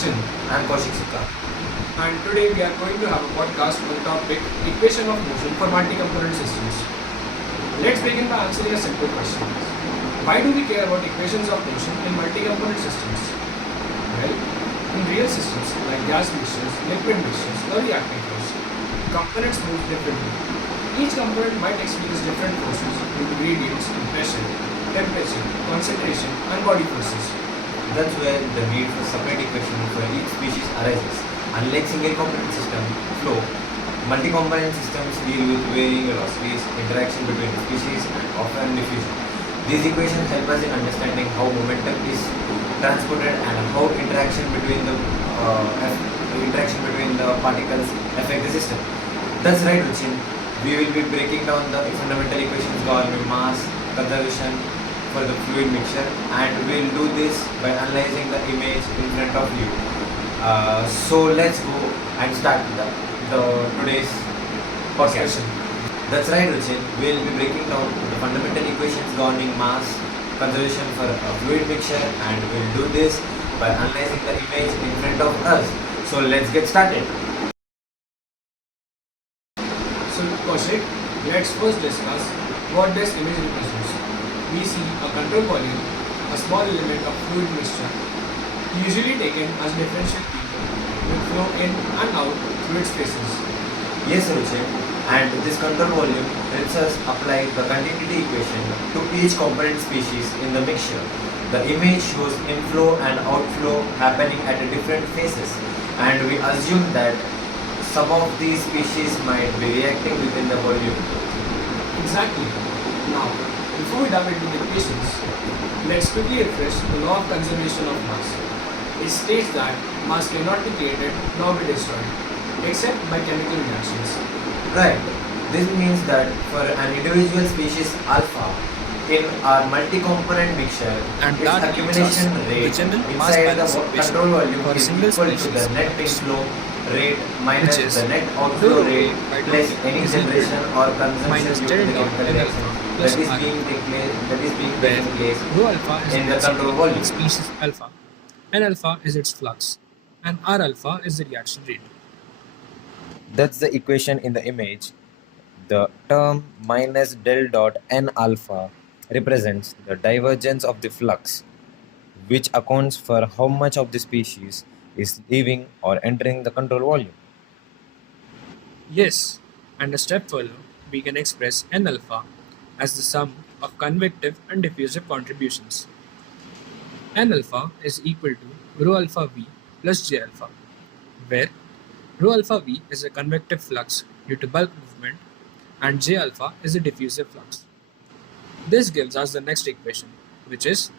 Sachin, I'm Kaushik Sukka. and today we are going to have a podcast on the topic equation of motion for multi-component systems. Let's begin by answering a simple question. Why do we care about equations of motion in multi-component systems? Well, in real systems like gas mixtures, liquid mixtures, or reacting flows, components move differently. Each component might experience different forces due to gradients in pressure, temperature, concentration, and body forces. That's where the need for separate equation for each species arises. Unlike single component system flow, multi-component systems deal with varying velocities, interaction between species, and often diffusion. These equations help us in understanding how momentum is transported and how interaction between the particles affect the system. That's right, Ruchin. We will be breaking down the fundamental equations governing mass, conservation for the fluid mixture, and we'll do this by analyzing the image in front of you. So let's go and start the today's podcast. That's right, Ruchin. We'll be breaking down the fundamental equations governing mass, conservation for a fluid mixture, and we'll do this by analyzing the image in front of us. So let's get started. So, Kaushik, let's first discuss what this image represents. We see a control volume, a small element of fluid mixture, usually taken as differential people, will flow in and out through its phases. Yes, Ruchin. And this control volume helps us apply the continuity equation to each component species in the mixture. The image shows inflow and outflow happening at different phases, and we assume that some of these species might be reacting within the volume. Exactly. Now, before we dive into the equations, let's quickly refresh the law of conservation of mass. It states that mass cannot be created nor be destroyed, except by chemical reactions. Right. This means that for an individual species alpha in our multi-component mixture, And its that accumulation gives us rate the general mass inside the balance equation control volume for a is single equal to species, the net inflow rate minus which is the net outflow rho rate by plus dou any is equal generation to or consumption minus due to del the dot chemical N reaction alpha plus that is R being where taking place rho alpha is in the the control density volume. of species alpha, N alpha is its flux, and R alpha is the reaction rate. That's the equation in the image. The term minus del dot n alpha represents the divergence of the flux, which accounts for how much of the species is leaving or entering the control volume. Yes, and a step further, we can express N alpha as the sum of convective and diffusive contributions. N alpha is equal to rho alpha V plus J alpha, where rho alpha V is a convective flux due to bulk movement and J alpha is a diffusive flux. This gives us the next equation, which is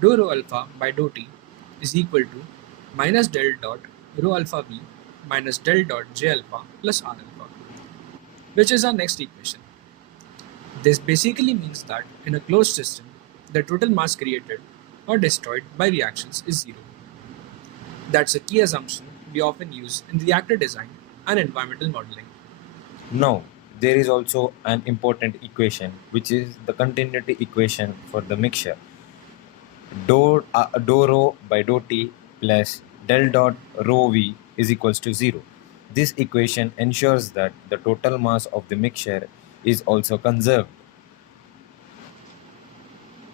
dou rho alpha by dou T is equal to minus del dot rho alpha V minus del dot J alpha plus R alpha, which is our next equation. This basically means that in a closed system, the total mass created or destroyed by reactions is zero. That's a key assumption we often use in reactor design and environmental modeling. Now, there is also an important equation, which is the continuity equation for the mixture. Dou rho by dou T plus del dot rho V is equals to 0. This equation ensures that the total mass of the mixture is also conserved.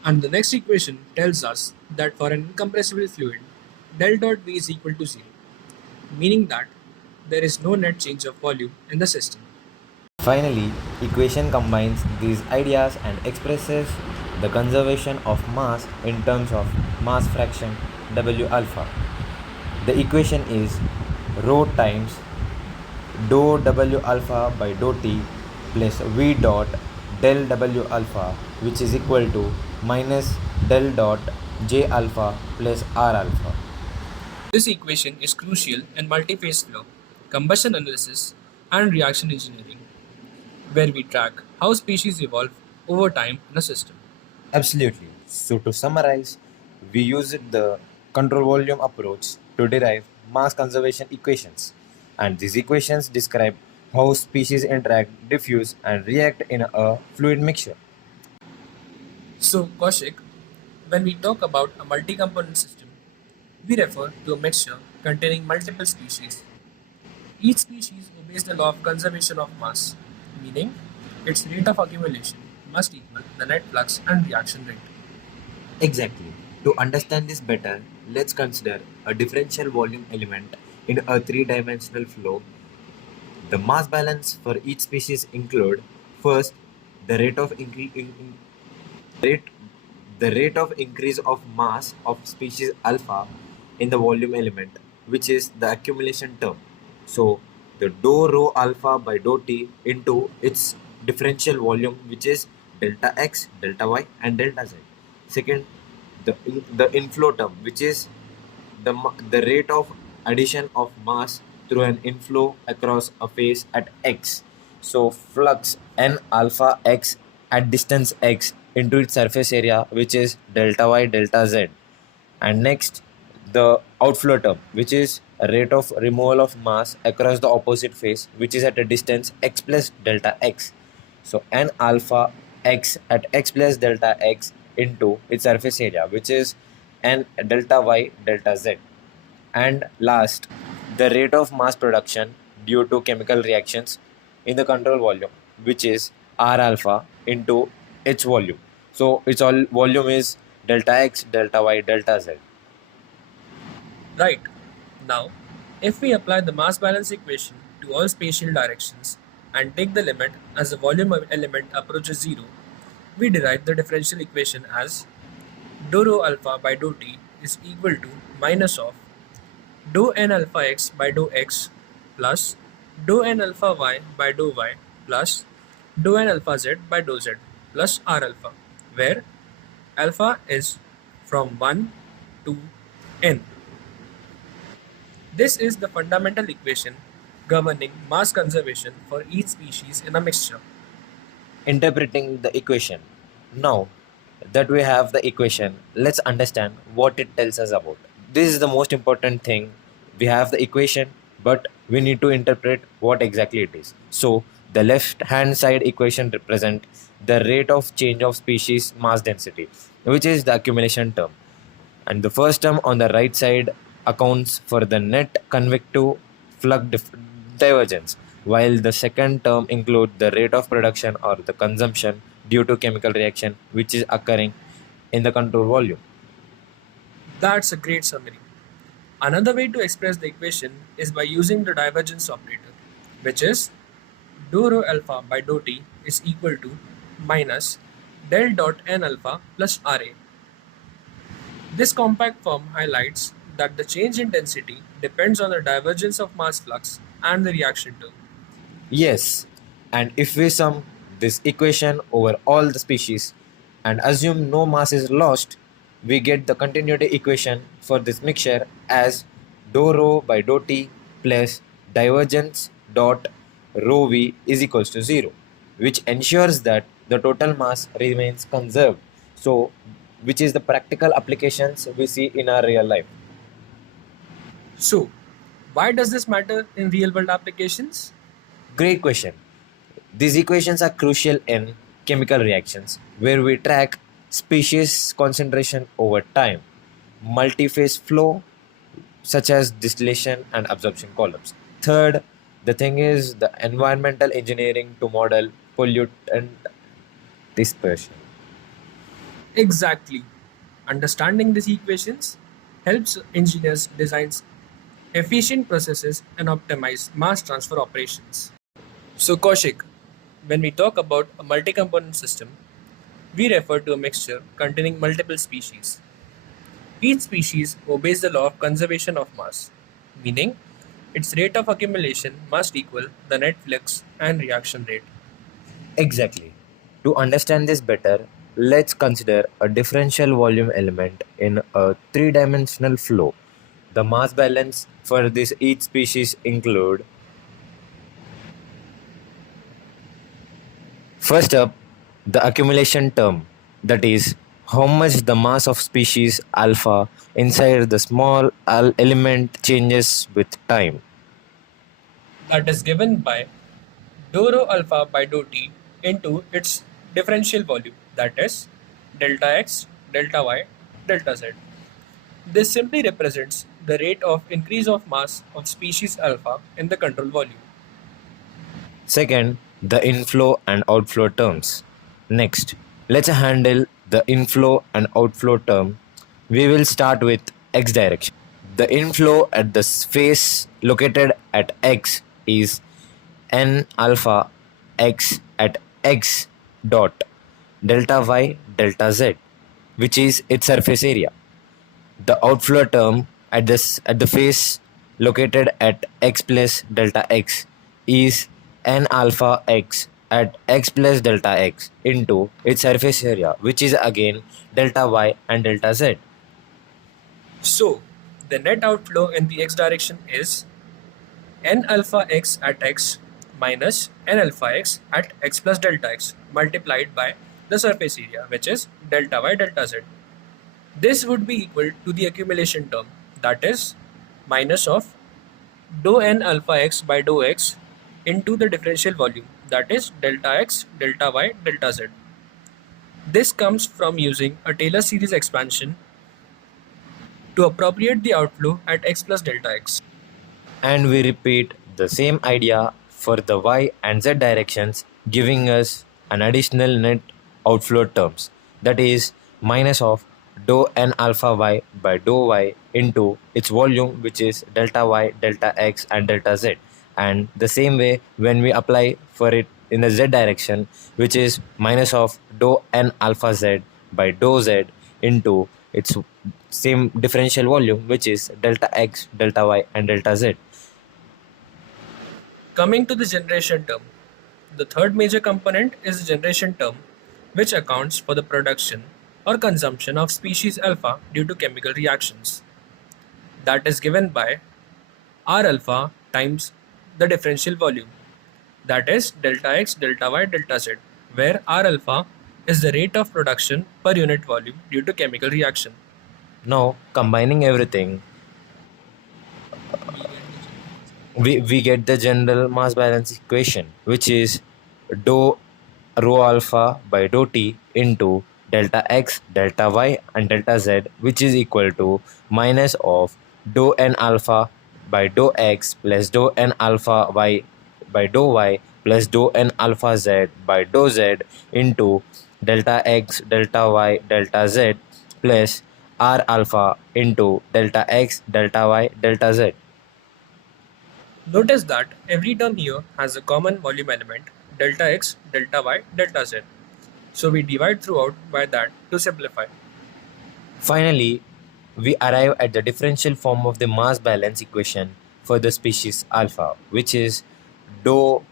And the next equation tells us that for an incompressible fluid, del dot V is equal to 0, meaning that there is no net change of volume in the system. Finally, equation combines these ideas and expresses the conservation of mass in terms of mass fraction W alpha. The equation is rho times dou W alpha by dou T plus V dot del W alpha, which is equal to minus del dot J alpha plus R alpha. This equation is crucial in multi-phase flow, combustion analysis, and reaction engineering, where we track how species evolve over time in a system. Absolutely. So to summarize, we used the control volume approach to derive mass conservation equations. And these equations describe how species interact, diffuse, and react in a fluid mixture. So, Kaushik, when we talk about a multi-component system, we refer to a mixture containing multiple species. Each species obeys the law of conservation of mass, meaning its rate of accumulation must equal the net flux and reaction rate. Exactly. To understand this better, let's consider a differential volume element in a three-dimensional flow. The mass balance for each species include first the rate the rate of increase of mass of species alpha in the volume element, which is the accumulation term. So the dou rho alpha by dou t into its differential volume, which is delta x, delta y, and delta z. Second, the inflow term, which is the rate of addition of mass through an inflow across a phase at x. So flux n alpha x at distance x into its surface area, which is delta y delta z. And next, the outflow term, which is a rate of removal of mass across the opposite phase, which is at a distance x plus delta x. So n alpha x at x plus delta x into its surface area, which is n delta y delta z. And last, the rate of mass production due to chemical reactions in the control volume, which is R alpha into its volume. So its all volume is delta x, delta y, delta z. Right. Now, if we apply the mass balance equation to all spatial directions and take the limit as the volume element approaches zero, we derive the differential equation as dou rho alpha by dou t is equal to minus of dou n alpha x by dou x plus dou n alpha y by dou y plus dou n alpha z by dou z plus r alpha, where alpha is from 1 to n. This is the fundamental equation governing mass conservation for each species in a mixture. Interpreting the equation. Now that we have the equation, let's understand what it tells us about. This is the most important thing. We have the equation, but we need to interpret what exactly it is. So the left hand side equation represents the rate of change of species mass density, which is the accumulation term. And the first term on the right side accounts for the net convective divergence, while the second term includes the rate of production or the consumption due to chemical reaction which is occurring in the control volume. That's a great summary. Another way to express the equation is by using the divergence operator, which is dou rho alpha by dou t is equal to minus del dot n alpha plus Ra. This compact form highlights that the change in density depends on the divergence of mass flux and the reaction term. Yes, and if we sum this equation over all the species and assume no mass is lost, we get the continuity equation for this mixture as dou rho by dou t plus divergence dot rho v is equals to 0, which ensures that the total mass remains conserved. So, which is the practical applications we see in our real life. So, why does this matter in real world applications? Great question. These equations are crucial in chemical reactions where we track species concentration over time, multi-phase flow such as distillation and absorption columns. Third, the thing is the environmental engineering to model pollutant dispersion. Exactly. Understanding these equations helps engineers design efficient processes and optimize mass transfer operations. So, Kaushik, when we talk about a multi component system, we refer to a mixture containing multiple species. Each species obeys the law of conservation of mass, meaning its rate of accumulation must equal the net flux and reaction rate. Exactly. To understand this better, let's consider a differential volume element in a three-dimensional flow. The mass balance for this each species include first up the accumulation term, that is how much the mass of species alpha inside the small element changes with time. That is given by dou rho alpha by dou t into its differential volume, that is delta x, delta y, delta z. This simply represents the rate of increase of mass of species alpha in the control volume. Second, the inflow and outflow terms. Next, let's handle the inflow and outflow term. We will start with x direction. The inflow at the face located at x is n alpha x at x dot delta y delta z, which is its surface area. The outflow term at the face located at x plus delta x is n alpha x at x plus delta x into its surface area, which is again delta y and delta z. So, the net outflow in the x direction is n alpha x at x minus n alpha x at x plus delta x multiplied by the surface area, which is delta y delta z. This would be equal to the accumulation term, that is minus of dou n alpha x by dou x into the differential volume, that is delta x delta y delta z. This comes from using a Taylor series expansion to appropriate the outflow at x plus delta x. And we repeat the same idea for the y and z directions, giving us an additional net outflow terms, that is minus of dou n alpha y by dou y into its volume, which is delta y delta x and delta z. And the same way when we apply for it in the z direction, which is minus of dou n alpha z by dou z into its same differential volume, which is delta x delta y and delta z. Coming to the generation term, the third major component is the generation term, which accounts for the production or consumption of species alpha due to chemical reactions. That is given by R alpha times the differential volume, that is delta x delta y delta z, where R alpha is the rate of production per unit volume due to chemical reaction. Now, combining everything, we get the general mass balance equation, which is dou rho alpha by dou t into delta x, delta y, and delta z, which is equal to minus of dou n alpha by dou x plus dou n alpha y by dou y plus dou n alpha z by dou z into delta x, delta y, delta z plus r alpha into delta x, delta y, delta z. Notice that every term here has a common volume element delta x, delta y, delta z. So we divide throughout by that to simplify. Finally, we arrive at the differential form of the mass balance equation for the species alpha, which is dou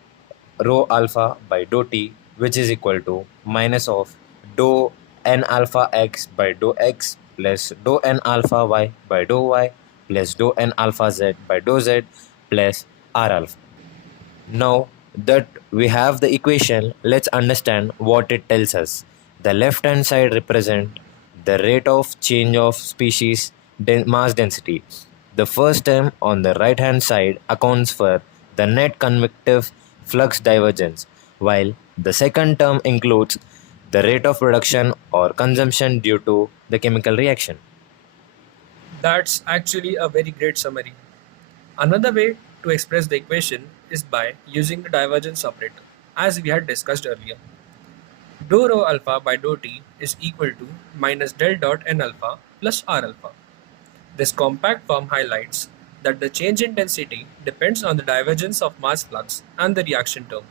rho alpha by dou t, which is equal to minus of dou n alpha x by dou x plus dou n alpha y by dou y plus dou n alpha z by dou z plus r alpha. Now that we have the equation, let's understand what it tells us. The left hand side represents the rate of change of species mass density. The first term on the right hand side accounts for the net convective flux divergence, while the second term includes the rate of production or consumption due to the chemical reaction. That's actually a very great summary. Another way to express the equation is by using the divergence operator, as we had discussed earlier. Dou rho alpha by dou t is equal to minus del dot n alpha plus r alpha. This compact form highlights that the change in density depends on the divergence of mass flux and the reaction term.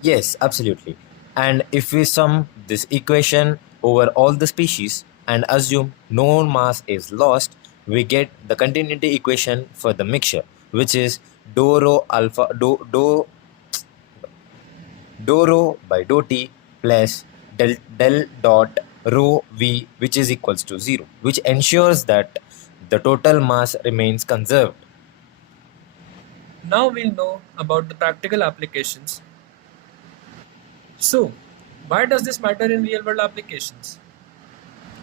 Yes, absolutely. And if we sum this equation over all the species and assume no mass is lost, we get the continuity equation for the mixture, which is dou rho alpha dou rho by dou t plus del dot rho v, which is equals to 0, which ensures that the total mass remains conserved. Now we'll know about the practical applications. So, why does this matter in real world applications?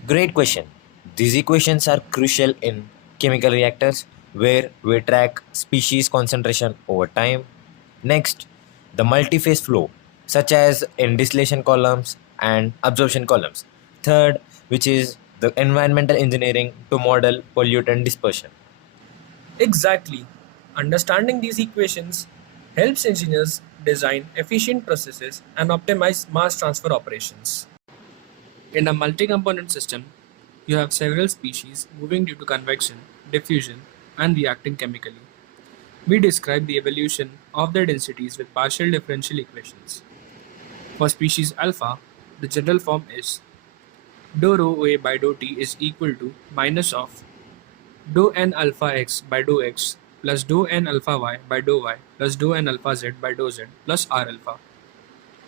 Great question. These equations are crucial in chemical reactors where we track species concentration over time. Next, the multi-phase flow, such as in distillation columns and absorption columns. Third, which is the environmental engineering to model pollutant dispersion. Exactly. Understanding these equations helps engineers design efficient processes and optimize mass transfer operations. In a multi-component system, you have several species moving due to convection, diffusion, and reacting chemically. We describe the evolution of their densities with partial differential equations. For species alpha, the general form is dou rho A by dou T is equal to minus of dou n alpha x by dou x plus dou n alpha y by dou y plus dou n alpha z by dou z plus r alpha.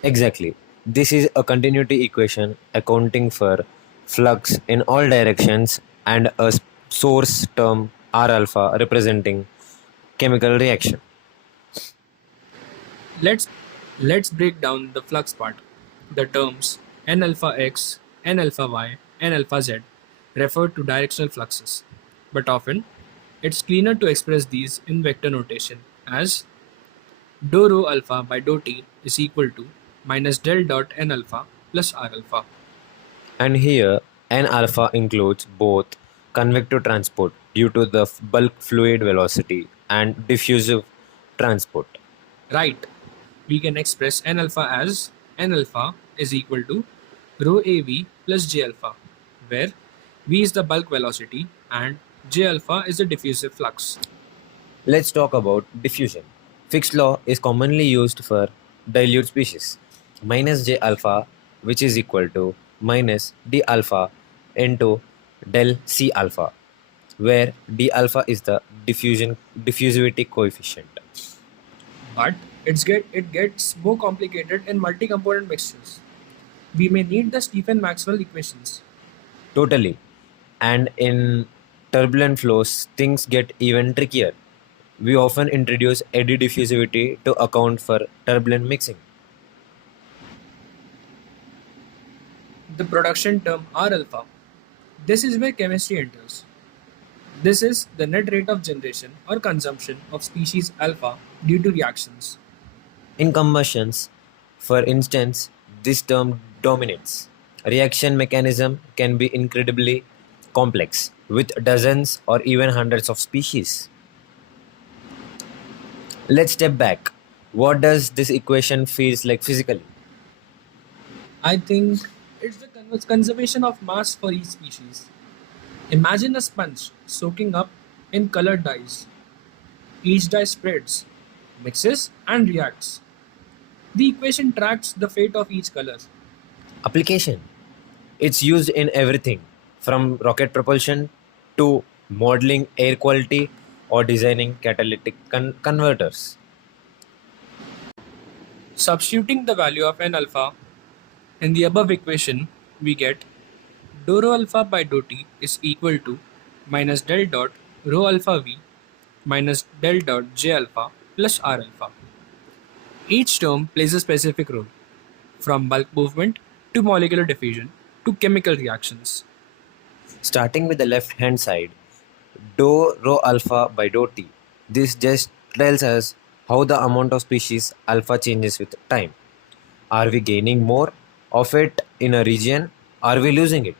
Exactly. This is a continuity equation accounting for flux in all directions and a source term R alpha representing chemical reaction. Let's let's break down the flux part. The terms n alpha x, n alpha y, n alpha z refer to directional fluxes, but often it's cleaner to express these in vector notation as dou rho alpha by dou t is equal to minus del dot n alpha plus r alpha. And here, N alpha includes both convective transport due to the bulk fluid velocity and diffusive transport. Right, we can express n alpha as n alpha is equal to rho av plus j alpha, where v is the bulk velocity and j alpha is the diffusive flux. Let's talk about diffusion. Fixed law is commonly used for dilute species. Minus J alpha, which is equal to minus D alpha into del C alpha, where D alpha is the diffusivity coefficient. But it gets more complicated in multi-component mixtures. We may need the Stephen-Maxwell equations. Totally. And in turbulent flows, things get even trickier. We often introduce eddy diffusivity to account for turbulent mixing. The production term R alpha. This is where chemistry enters. This is the net rate of generation or consumption of species alpha due to reactions. In combustions, for instance, this term dominates. Reaction mechanism can be incredibly complex, with dozens or even hundreds of species. Let's step back. What does this equation feels like physically? I think it's the conservation of mass for each species. Imagine a sponge soaking up in colored dyes. Each dye spreads, mixes, and reacts. The equation tracks the fate of each color. Application. It's used in everything from rocket propulsion to modeling air quality or designing catalytic converters. Substituting the value of n alpha in the above equation, we get dou rho alpha by dou t is equal to minus del dot rho alpha v minus del dot j alpha plus r alpha. Each term plays a specific role, from bulk movement to molecular diffusion to chemical reactions. Starting with the left hand side, dou rho alpha by dou t. This just tells us how the amount of species alpha changes with time. Are we gaining more of it in a region? Are we losing it?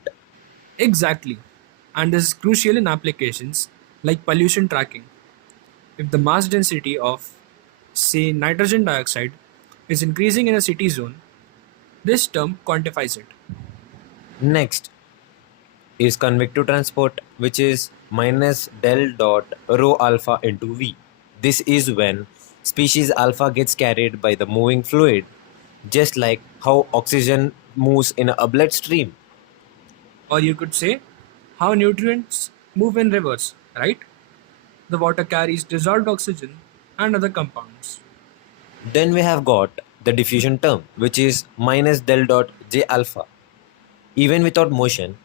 Exactly. And this is crucial in applications like pollution tracking. If the mass density of, say, nitrogen dioxide is increasing in a city zone, this term quantifies it. Next is convective transport, which is minus del dot rho alpha into V. This is when species alpha gets carried by the moving fluid, just like how oxygen moves in a bloodstream. Or you could say how nutrients move in rivers, right? The water carries dissolved oxygen and other compounds. Then we have got the diffusion term, which is minus del dot J alpha. Even without motion,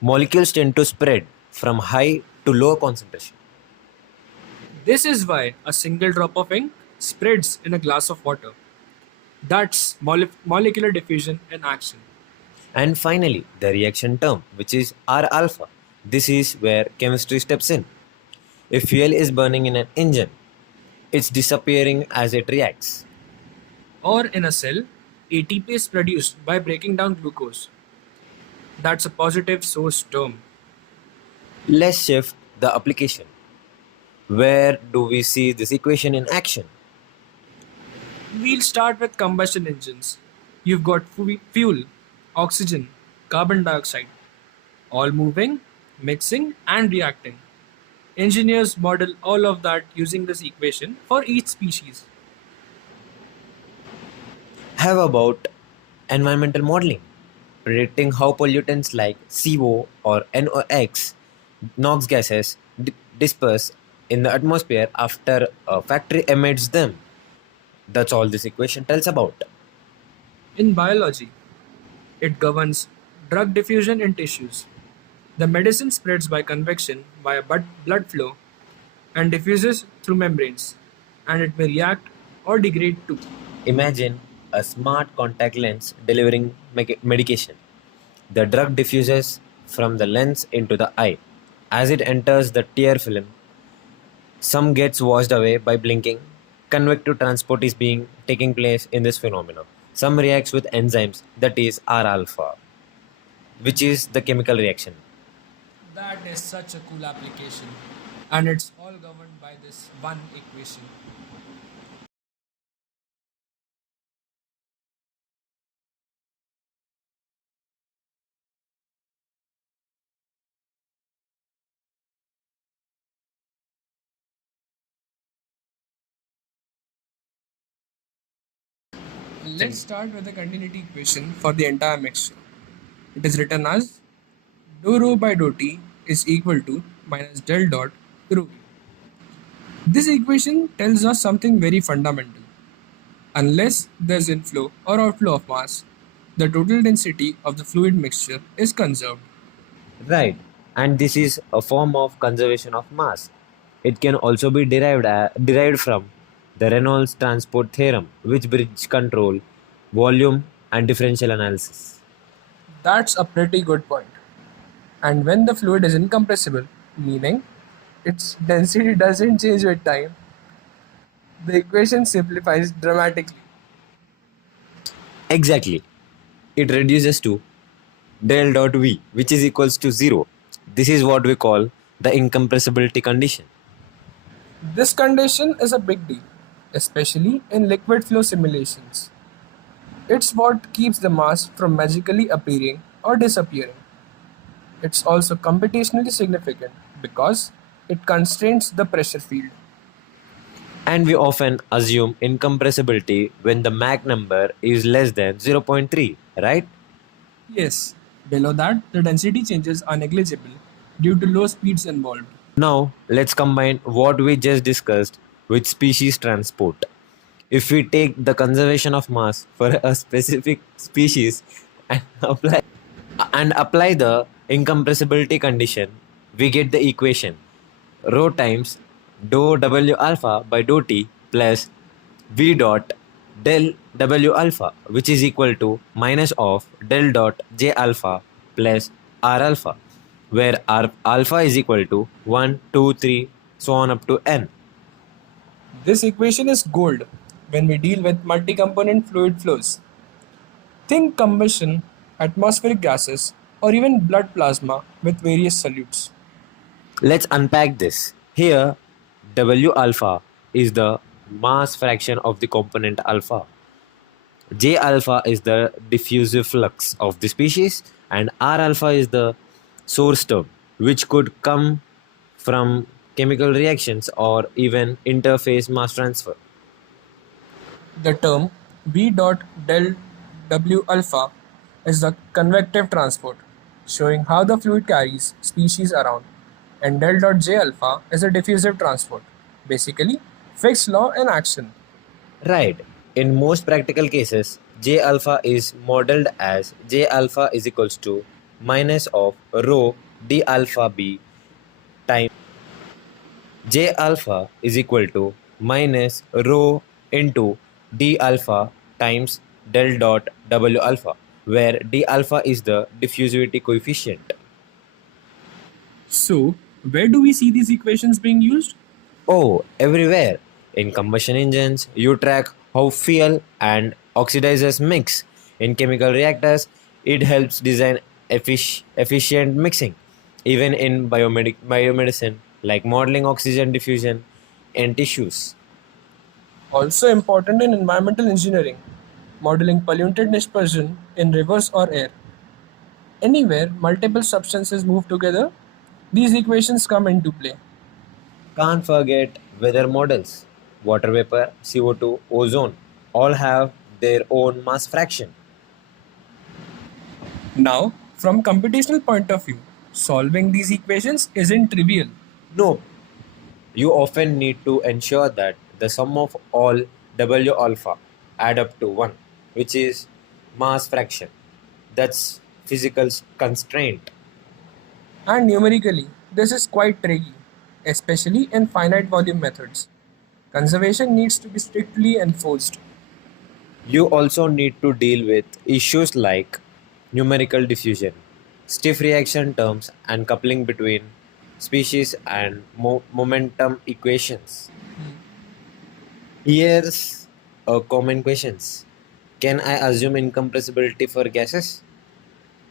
molecules tend to spread from high to low concentration. This is why a single drop of ink spreads in a glass of water. That's molecular diffusion in action. And finally, the reaction term, which is R alpha. This is where chemistry steps in. If fuel is burning in an engine, it's disappearing as it reacts. Or in a cell, ATP is produced by breaking down glucose. That's a positive source term. Let's shift the application. Where do we see this equation in action? We'll start with combustion engines. You've got fuel, oxygen, carbon dioxide, all moving, mixing, and reacting. Engineers model all of that using this equation for each species. How about environmental modeling? Predicting how pollutants like CO or NOx gases disperse in the atmosphere after a factory emits them. That's all this equation tells about. In biology, it governs drug diffusion in tissues. The medicine spreads by convection via blood flow and diffuses through membranes, and it may react or degrade too. Imagine a smart contact lens delivering medication. The drug diffuses from the lens into the eye. As it enters the tear film, some gets washed away by blinking. Convective transport is being taking place in this phenomenon. Some reacts with enzymes, that is R alpha, which is the chemical reaction. That is such a cool application. And it's all governed by this one equation. Let's start with the continuity equation for the entire mixture. It is written as dou rho by dou t is equal to minus del dot rho v. This equation tells us something very fundamental. Unless there's inflow or outflow of mass, the total density of the fluid mixture is conserved. Right, and this is a form of conservation of mass. It can also be derived from the Reynolds transport theorem, which bridge control, volume, and differential analysis. That's a pretty good point. And when the fluid is incompressible, meaning its density doesn't change with time, the equation simplifies dramatically. Exactly. It reduces to del dot V, which is equals to 0. This is what we call the incompressibility condition. This condition is a big deal, especially in liquid flow simulations. It's what keeps the mass from magically appearing or disappearing. It's also computationally significant because it constrains the pressure field. And we often assume incompressibility when the Mach number is less than 0.3, right? Yes, below that, the density changes are negligible due to low speeds involved. Now, let's combine what we just discussed with species transport. If we take the conservation of mass for a specific species and apply the incompressibility condition, we get the equation rho times dou W alpha by dou T plus V dot del W alpha, which is equal to minus of del dot J alpha plus R alpha, where R alpha is equal to 1, 2, 3, so on up to n. This equation is gold when we deal with multi-component fluid flows. Think combustion, atmospheric gases, or even blood plasma with various solutes. Let's unpack this. Here, W alpha is the mass fraction of the component alpha. J alpha is the diffusive flux of the species, and R alpha is the source term, which could come from chemical reactions or even interface mass transfer. The term V dot del W alpha is the convective transport, showing how the fluid carries species around, and del dot J alpha is a diffusive transport, basically fixed law in action. Right. In most practical cases, J alpha is modeled as J alpha is equals to minus of rho d alpha b times J alpha is equal to minus rho into d alpha times del dot W alpha, where d alpha is the diffusivity coefficient. So, where do we see these equations being used? Oh, everywhere. In combustion engines, you track how fuel and oxidizers mix. In chemical reactors, it helps design efficient mixing. Even in biomedicine, like modeling oxygen diffusion in tissues. Also important in environmental engineering, modeling pollutant dispersion in rivers or air. Anywhere multiple substances move together, these equations come into play. Can't forget weather models. Water vapor, CO2, ozone all have their own mass fraction. Now, from computational point of view, solving these equations isn't trivial. No, you often need to ensure that the sum of all W alpha add up to 1, which is mass fraction. That's physical constraint. And numerically, this is quite tricky, especially in finite volume methods. Conservation needs to be strictly enforced. You also need to deal with issues like numerical diffusion, stiff reaction terms, and coupling between species and momentum equations. Here's a common questions. Can I assume incompressibility for gases?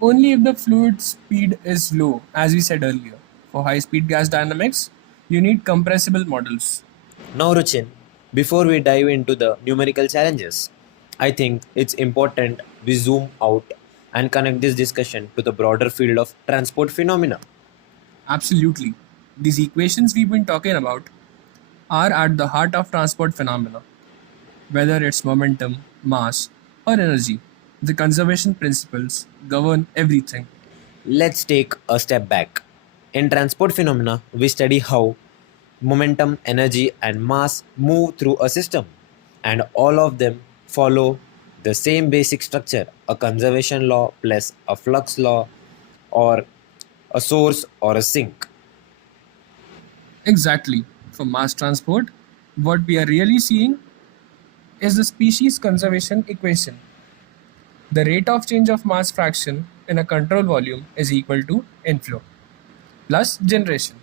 Only if the fluid speed is low, as we said earlier. For high speed gas dynamics, you need compressible models. Now, Ruchin, before we dive into the numerical challenges, I think it's important we zoom out and connect this discussion to the broader field of transport phenomena. Absolutely. These equations we've been talking about are at the heart of transport phenomena. Whether it's momentum, mass, or energy, the conservation principles govern everything. Let's take a step back. In transport phenomena, we study how momentum, energy, and mass move through a system, and all of them follow the same basic structure, a conservation law plus a flux law, or a source or a sink. Exactly. For mass transport, what we are really seeing is the species conservation equation. The rate of change of mass fraction in a control volume is equal to inflow plus generation.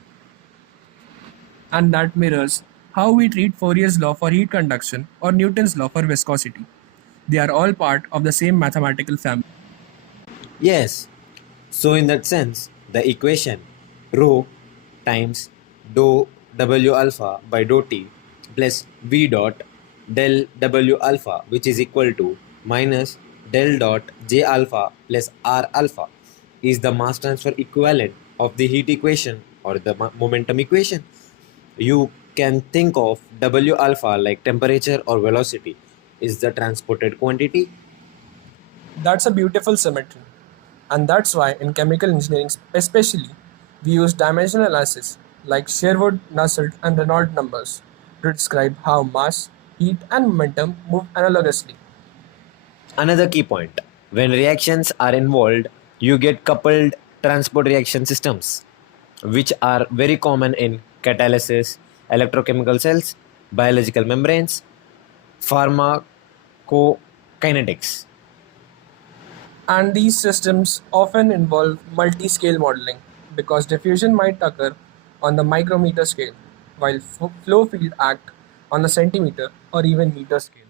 And that mirrors how we treat Fourier's law for heat conduction or Newton's law for viscosity. They are all part of the same mathematical family. Yes, so in that sense, the equation rho times dou W alpha by dou T plus V dot del W alpha, which is equal to minus del dot J alpha plus R alpha, is the mass transfer equivalent of the heat equation or the momentum equation. You can think of W alpha like temperature or velocity is the transported quantity. That's a beautiful symmetry. And that's why in chemical engineering especially, we use dimensional analysis like Sherwood, Nusselt and Reynolds numbers to describe how mass, heat and momentum move analogously. Another key point, when reactions are involved, you get coupled transport reaction systems, which are very common in catalysis, electrochemical cells, biological membranes, pharmacokinetics. And these systems often involve multi-scale modeling because diffusion might occur on the micrometer scale, while flow field act on the centimeter or even meter scale.